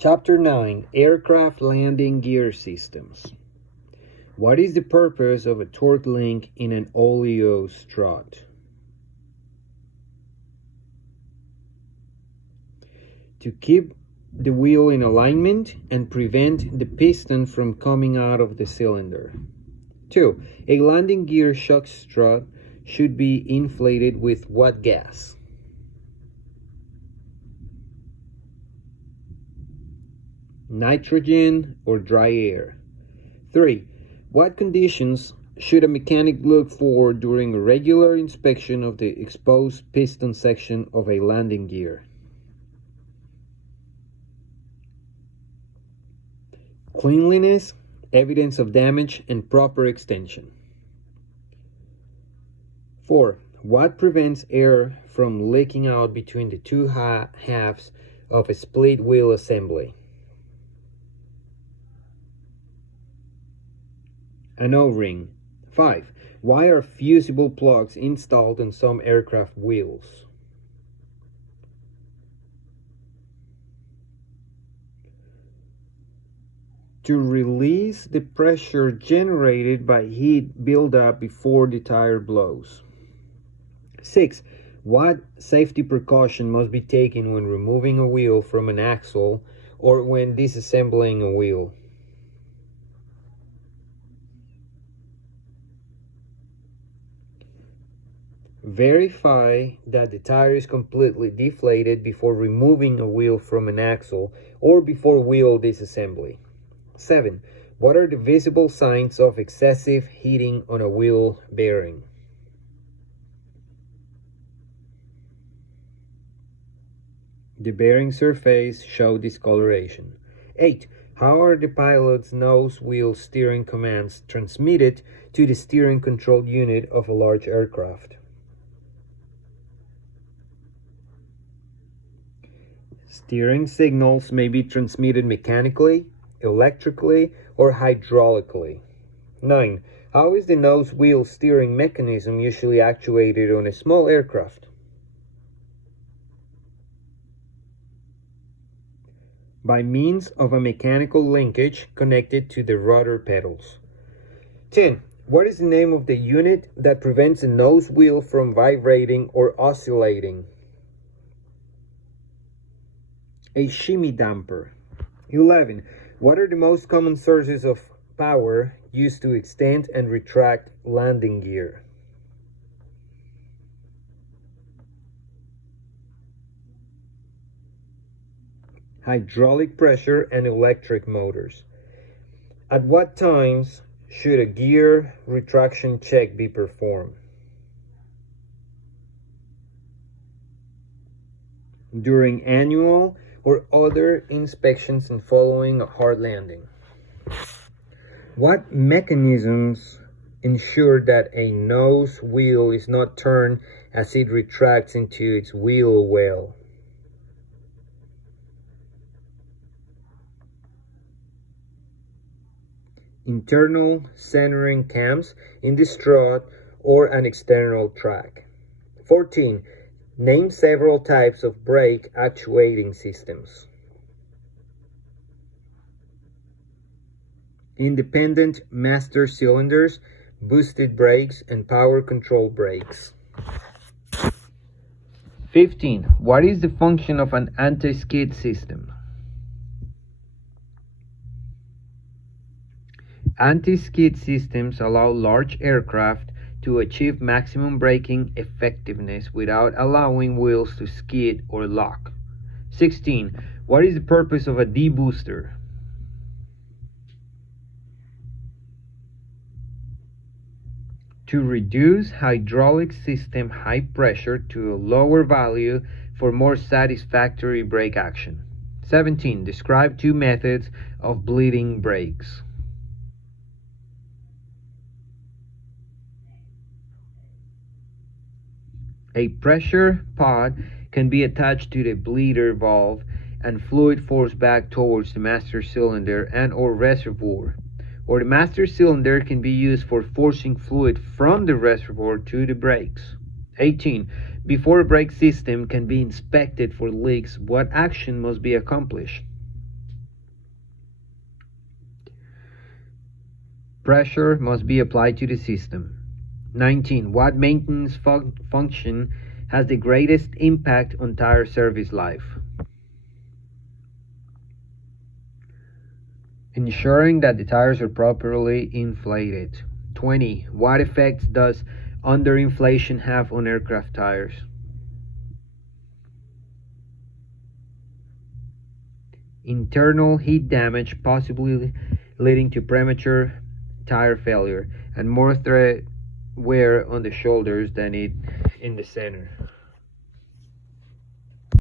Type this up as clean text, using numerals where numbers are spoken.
Chapter 9, Aircraft Landing Gear Systems. What is the purpose of a torque link in an oleo strut? To keep the wheel in alignment and prevent the piston from coming out of the cylinder. 2. A landing gear shock strut should be inflated with what gas? Nitrogen or dry air. 3. What conditions should a mechanic look for during a regular inspection of the exposed piston section of a landing gear? Cleanliness, evidence of damage, and proper extension. 4. What prevents air from leaking out between the two halves of a split wheel assembly? An O-ring. 5. Why are fusible plugs installed on some aircraft wheels? To release the pressure generated by heat buildup before the tire blows. 6. What safety precaution must be taken when removing a wheel from an axle or when disassembling a wheel? Verify that the tire is completely deflated before removing a wheel from an axle or before wheel disassembly. 7. What are the visible signs of excessive heating on a wheel bearing? The bearing surface show discoloration. 8. How are the pilot's nose wheel steering commands transmitted to the steering control unit of a large aircraft? Steering signals may be transmitted mechanically, electrically, or hydraulically. 9. How is the nose wheel steering mechanism usually actuated on a small aircraft? By means of a mechanical linkage connected to the rudder pedals. 10. What is the name of the unit that prevents the nose wheel from vibrating or oscillating? A shimmy damper. 11. What are the most common sources of power used to extend and retract landing gear? Hydraulic pressure and electric motors. At what times should a gear retraction check be performed? During annual or other inspections and following a hard landing. What mechanisms ensure that a nose wheel is not turned as it retracts into its wheel well? Internal centering cams in the strut or an external track. 14. Name several types of brake actuating systems. Independent master cylinders, boosted brakes, and power control brakes. 15. What is the function of an anti-skid system? Anti-skid systems allow large aircraft to achieve maximum braking effectiveness without allowing wheels to skid or lock. 16. What is the purpose of a debooster? To reduce hydraulic system high pressure to a lower value for more satisfactory brake action. 17. Describe two methods of bleeding brakes. A pressure pod can be attached to the bleeder valve and fluid forced back towards the master cylinder and or reservoir. Or the master cylinder can be used for forcing fluid from the reservoir to the brakes. 18. Before a brake system can be inspected for leaks, what action must be accomplished? pressure must be applied to the system. 19. What maintenance function has the greatest impact on tire service life? Ensuring that the tires are properly inflated. 20. What effects does underinflation have on aircraft tires? Internal heat damage, possibly leading to premature tire failure and more wear on the shoulders than in the center.